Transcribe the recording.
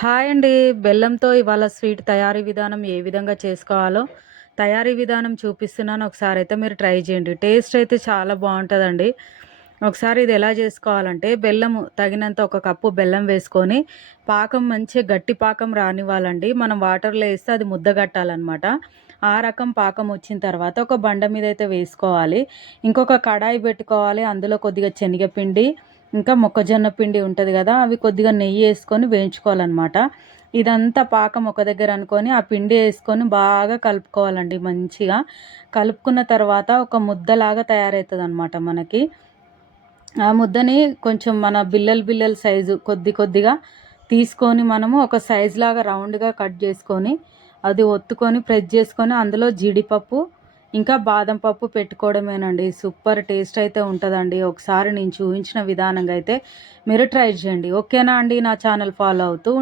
Hi అండి. బెల్లంతో ఇవాళ స్వీట్ తయారీ విధానం ఏ విధంగా చేసుకోవాలో తయారీ విధానం చూపిస్తున్నాను. ఒకసారైతే మీరు ట్రై చేయండి. టేస్ట్ అయితే చాలా బావుంటదండి. ఒకసారి ఇది ఎలా చేసుకోవాలంటే బెల్లము తగినంత ఒక కప్పు బెల్లం వేసుకొని పాకం మంచిగా గట్టి పాకం రానివ్వాలండి. మనం వాటర్‌లో ఏస్తే అది ముద్దగట్టాలనమాట. ఆ రకం పాకం వచ్చిన తర్వాత ఒక బండ మీద అయితే వేసుకోవాలి. ఇంకొక కడాయి పెట్టుకోవాలి. అందులో కొద్దిగా శనగపిండి ఇంకా మొక్కజొన్న పిండి ఉంటది గదా! అవి కొద్దిగా నెయ్యేసుకొని వేయించుకోవాలనమాట. ఇదంతా పాకం ఒక దగ్గర అనుకోని, ఆ పిండి ఏసుకొని బాగా కలుపుకోవాలండి మంచిగా. కలుపుకున్న తర్వాత ఒక ముద్దలాగా తయారైతదనమాట మనకి. ఆ ముద్దని కొంచెం మన బిల్లలు సైజు కొద్దిగా తీసుకొని మనము ఒక సైజులాగా రౌండ్‌గా కట్ జేసుకొని, అది ఒత్తుకొని ప్రెస్ జేసుకొని అందులో జీడిపప్పు, ఇంకా బాదం పప్పు పెట్టుకోవడమేనండి. సూపర్ టేస్ట్ అయితే ఉంటదండి. ఒకసారి నేను చూయించిన విధానంగా అయితే మీరు ట్రై చేయండి. ఓకేనా అండి? నా ఛానల్ ఫాలో అవుతూ